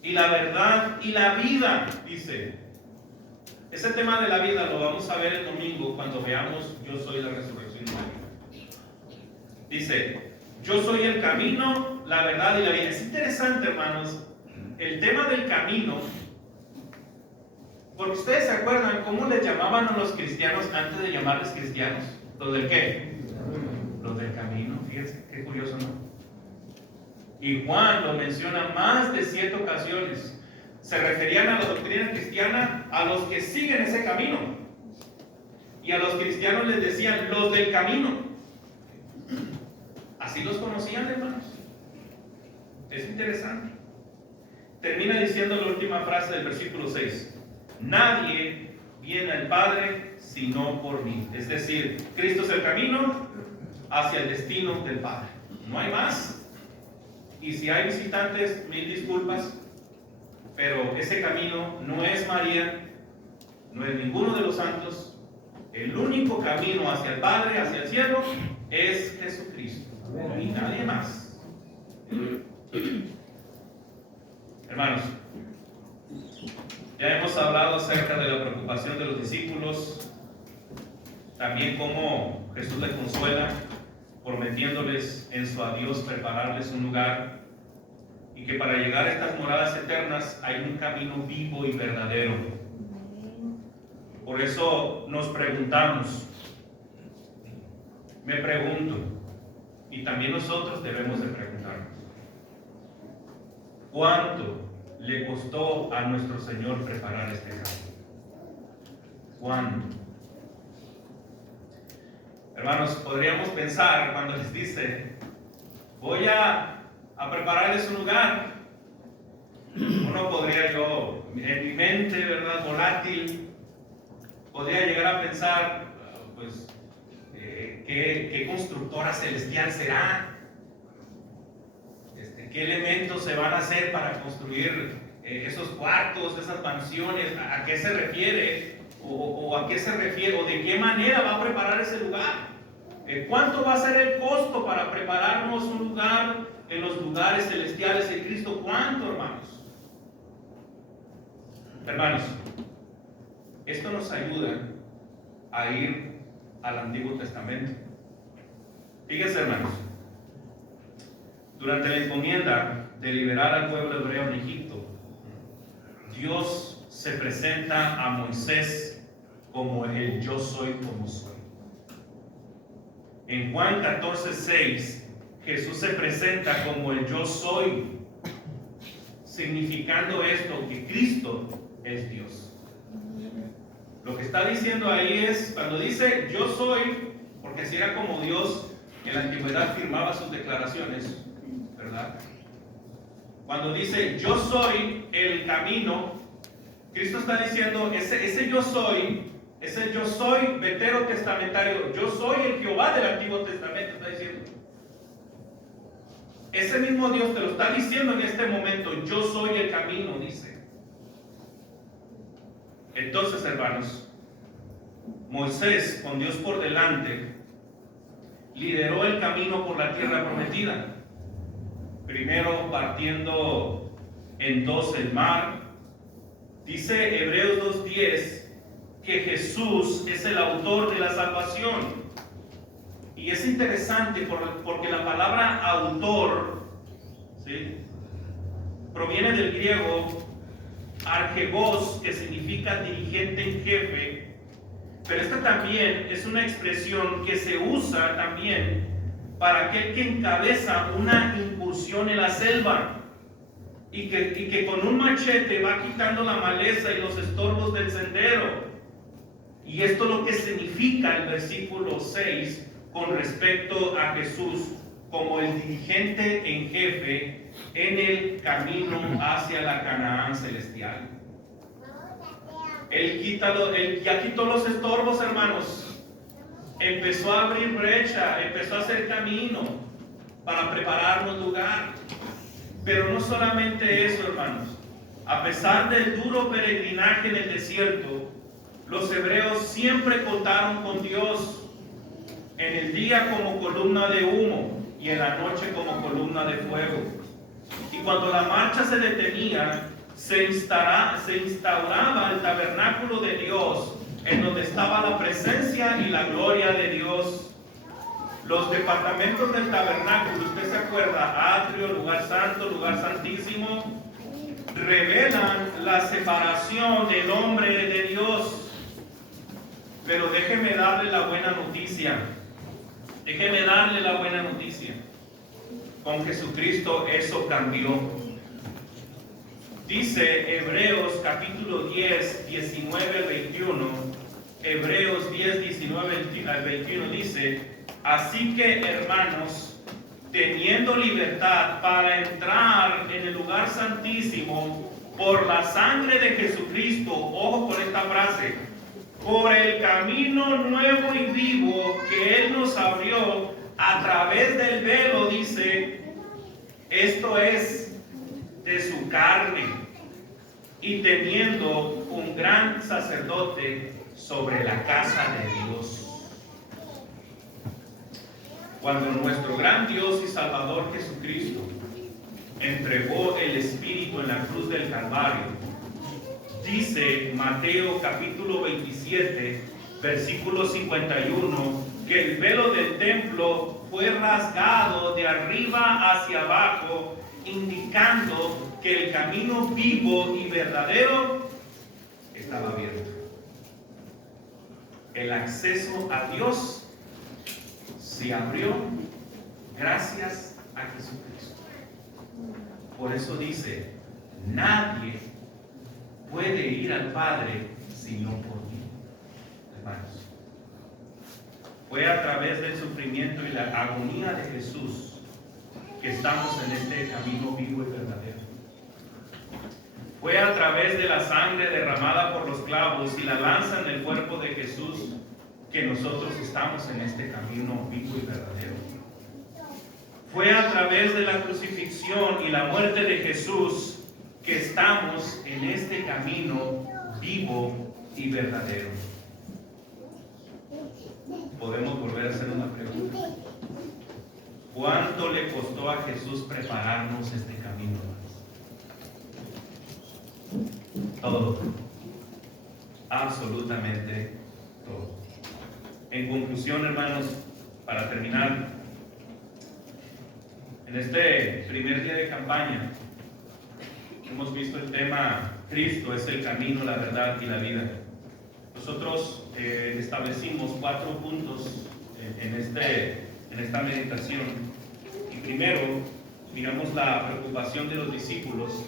y la verdad y la vida, dice. Ese tema de la vida lo vamos a ver el domingo cuando veamos yo soy la resurrección y la vida. Dice, yo soy el camino, la verdad y la vida. Es interesante, hermanos, el tema del camino, porque ustedes se acuerdan cómo les llamaban a los cristianos antes de llamarles cristianos. ¿Los del qué? Los del camino. Fíjense, qué curioso, ¿no? Y Juan lo menciona más de 7 ocasiones. Se referían a la doctrina cristiana a los que siguen ese camino. Y a los cristianos les decían los del camino. Así los conocían, hermanos. Es interesante. Termina diciendo la última frase del versículo 6. Nadie viene al Padre sino por mí. Es decir, Cristo es el camino hacia el destino del Padre. No hay más. Y si hay visitantes, mil disculpas, pero ese camino no es María, no es ninguno de los santos. El único camino hacia el Padre, hacia el cielo, es Jesucristo. Y nadie más. Hermanos, ya hemos hablado acerca de la preocupación de los discípulos, también cómo Jesús les consuela, prometiéndoles en su adiós prepararles un lugar, y que para llegar a estas moradas eternas hay un camino vivo y verdadero. Por eso nos preguntamos, me pregunto, y también nosotros debemos de preguntarnos, ¿cuánto le costó a nuestro Señor preparar este camino? ¿Cuánto? Hermanos, podríamos pensar cuando les dice, voy a prepararles un lugar. Uno podría, yo, en mi mente, ¿verdad?, volátil, podría llegar a pensar, pues, ¿qué constructora celestial será? ¿Qué elementos se van a hacer para construir esos cuartos, esas mansiones? ¿A qué se refiere? ¿O a qué se refiere? ¿O de qué manera va a preparar ese lugar? ¿Cuánto va a ser el costo para prepararnos un lugar en los lugares celestiales de Cristo? ¿Cuánto, hermanos? Hermanos, esto nos ayuda a ir al Antiguo Testamento. Fíjense, hermanos, durante la encomienda de liberar al pueblo hebreo en Egipto, Dios se presenta a Moisés como el yo soy como soy. En Juan 14:6, Jesús se presenta como el yo soy, significando esto, que Cristo es Dios. Lo que está diciendo ahí es, cuando dice yo soy, porque si era como Dios, en la antigüedad firmaba sus declaraciones, ¿verdad? Cuando dice yo soy el camino, Cristo está diciendo, ese yo soy veterotestamentario, yo soy el Jehová del Antiguo Testamento, está diciendo. Ese mismo Dios te lo está diciendo en este momento, yo soy el camino, dice. Entonces, hermanos, Moisés, con Dios por delante, lideró el camino por la tierra prometida. Primero partiendo en dos el mar. Dice Hebreos 2:10 que Jesús es el autor de la salvación. Y es interesante porque la palabra autor, ¿sí?, proviene del griego archegos, que significa dirigente en jefe, Pero esta también es una expresión que se usa también para aquel que encabeza una incursión en la selva y que con un machete va quitando la maleza y los estorbos del sendero. Y esto es lo que significa el versículo 6 con respecto a Jesús como el dirigente en jefe en el camino hacia la Canaán celestial. Él ya quitó los estorbos, hermanos. Empezó a abrir brecha, empezó a hacer camino para prepararnos lugar. Pero no solamente eso, hermanos. A pesar del duro peregrinaje en el desierto, los hebreos siempre contaron con Dios, en el día como columna de humo y en la noche como columna de fuego. Y cuando la marcha se detenía, se instauraba el tabernáculo de Dios, en donde estaba la presencia y la gloria de Dios. Los departamentos del tabernáculo, usted se acuerda, atrio, lugar santo, lugar santísimo, revelan la separación del hombre de Dios. Pero déjeme darle la buena noticia. Déjeme darle la buena noticia. Con Jesucristo eso cambió. Dice Hebreos capítulo 10, 19 al 21. Hebreos 10, 19 al 21 dice: así que, hermanos, teniendo libertad para entrar en el lugar santísimo por la sangre de Jesucristo, ojo con esta frase, por el camino nuevo y vivo que Él nos abrió a través del velo, dice, esto es de su carne, y teniendo un gran sacerdote sobre la casa de Dios. Cuando nuestro gran Dios y Salvador Jesucristo entregó el Espíritu en la cruz del Calvario, dice Mateo capítulo 27, versículo 51, que el velo del templo fue rasgado de arriba hacia abajo, indicando que el camino vivo y verdadero estaba abierto. El acceso a Dios se abrió gracias a Jesucristo. Por eso dice, nadie puede ir al Padre sino por mí, hermanos. Fue a través del sufrimiento y la agonía de Jesús que estamos en este camino vivo y verdadero. Fue a través de la sangre derramada por los clavos y la lanza en el cuerpo de Jesús que nosotros estamos en este camino vivo y verdadero. Fue a través de la crucifixión y la muerte de Jesús que estamos en este camino vivo y verdadero. Podemos volver a hacer una pregunta. ¿Cuánto le costó a Jesús prepararnos este camino? Todo. Absolutamente todo. En conclusión, hermanos, para terminar, en este primer día de campaña, hemos visto el tema Cristo es el camino, la verdad y la vida. Nosotros establecimos 4 puntos en esta meditación. Y primero, miramos la preocupación de los discípulos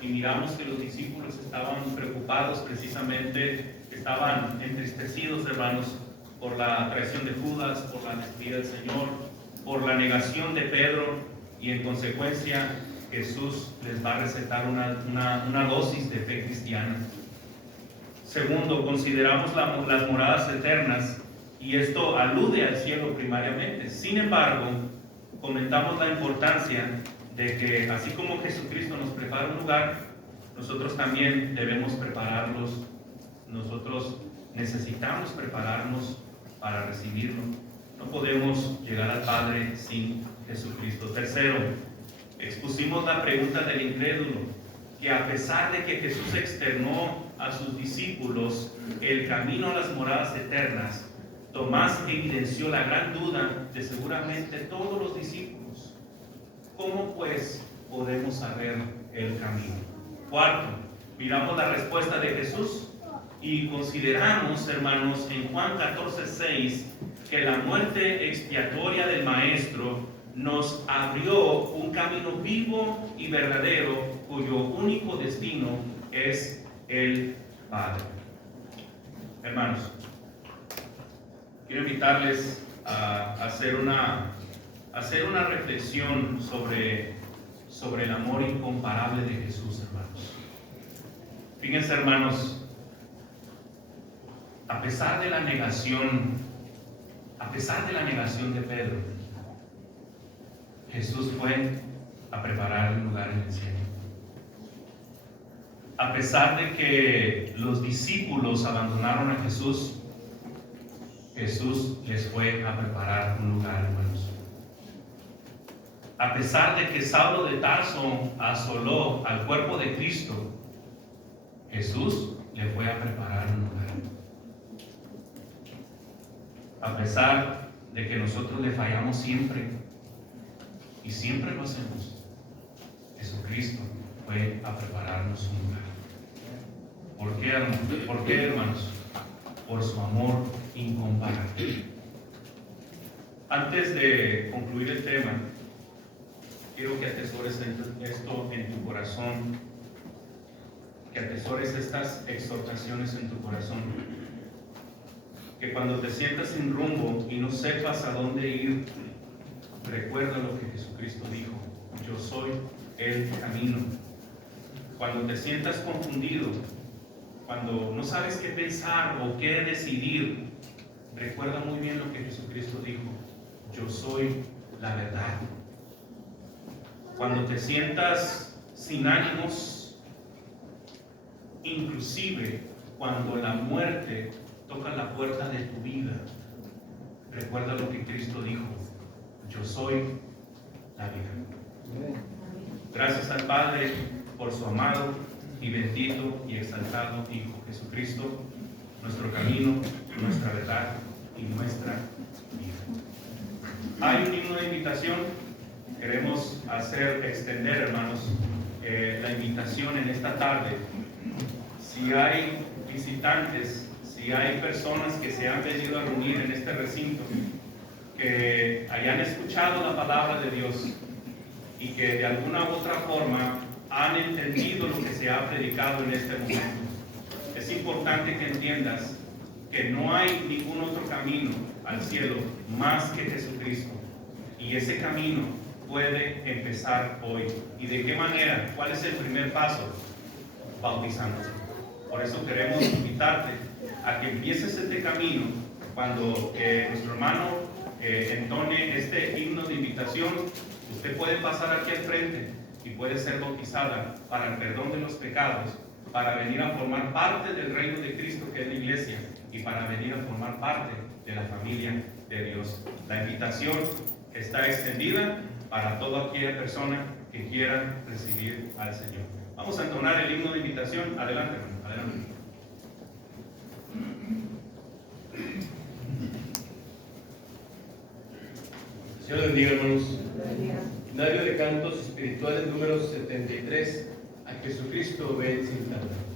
y miramos que los discípulos estaban preocupados precisamente, estaban entristecidos, hermanos, por la traición de Judas, por la despedida del Señor, por la negación de Pedro, y en consecuencia Jesús les va a recetar una dosis de fe cristiana. Segundo, consideramos las moradas eternas, y esto alude al cielo primariamente. Sin embargo, comentamos la importancia de que así como Jesucristo nos prepara un lugar, nosotros también debemos prepararlos. Nosotros necesitamos prepararnos para recibirlo. No podemos llegar al Padre sin Jesucristo. Tercero, expusimos la pregunta del incrédulo, que a pesar de que Jesús externó a sus discípulos el camino a las moradas eternas, Tomás evidenció la gran duda de seguramente todos los discípulos. ¿Cómo pues podemos saber el camino? Cuarto, miramos la respuesta de Jesús y consideramos, hermanos, en Juan 14:6, que la muerte expiatoria del Maestro nos abrió un camino vivo y verdadero, cuyo único destino es el Padre. Hermanos, quiero invitarles a hacer una reflexión sobre el amor incomparable de Jesús, hermanos. Fíjense, hermanos, a pesar de la negación de Pedro, Jesús fue a preparar un lugar en el cielo. A pesar de que los discípulos abandonaron a Jesús, Jesús les fue a preparar un lugar, hermanos. A pesar de que Saulo de Tarso asoló al cuerpo de Cristo, Jesús le fue a preparar un lugar. A pesar de que nosotros le fallamos siempre, y siempre lo hacemos, Jesucristo fue a prepararnos un lugar. ¿Por qué, hermanos? Por su amor incomparable. Antes de concluir el tema, quiero que atesores esto en tu corazón, que atesores estas exhortaciones en tu corazón, que cuando te sientas sin rumbo y no sepas a dónde ir, recuerda lo que Jesucristo dijo: yo soy el camino. Cuando te sientas confundido, cuando no sabes qué pensar o qué decidir, recuerda muy bien lo que Jesucristo dijo: yo soy la verdad. Cuando te sientas sin ánimos, inclusive cuando la muerte toca la puerta de tu vida, recuerda lo que Cristo dijo: yo soy la vida. Gracias al Padre por su amado y bendito y exaltado Hijo Jesucristo, nuestro camino, nuestra verdad y nuestra vida. Hay un himno de invitación. Queremos extender, hermanos, la invitación en esta tarde. Si hay visitantes, si hay personas que se han venido a reunir en este recinto, que hayan escuchado la palabra de Dios y que de alguna u otra forma han entendido lo que se ha predicado en este momento, es importante que entiendas que no hay ningún otro camino al cielo más que Jesucristo, y ese camino puede empezar hoy. ¿Y de qué manera? ¿Cuál es el primer paso? Bautizándote. Por eso queremos invitarte a que empieces este camino cuando nuestro hermano entone este himno de invitación. Usted puede pasar aquí al frente y puede ser bautizada para el perdón de los pecados, para venir a formar parte del reino de Cristo, que es la iglesia, y para venir a formar parte de la familia de Dios. La invitación está extendida para toda aquella persona que quiera recibir al Señor. Vamos a entonar el himno de invitación. Adelante, hermano. Adelante. Señor bendiga, hermanos. Himnario de Cantos Espirituales número 73. A Jesucristo ven sin tardar.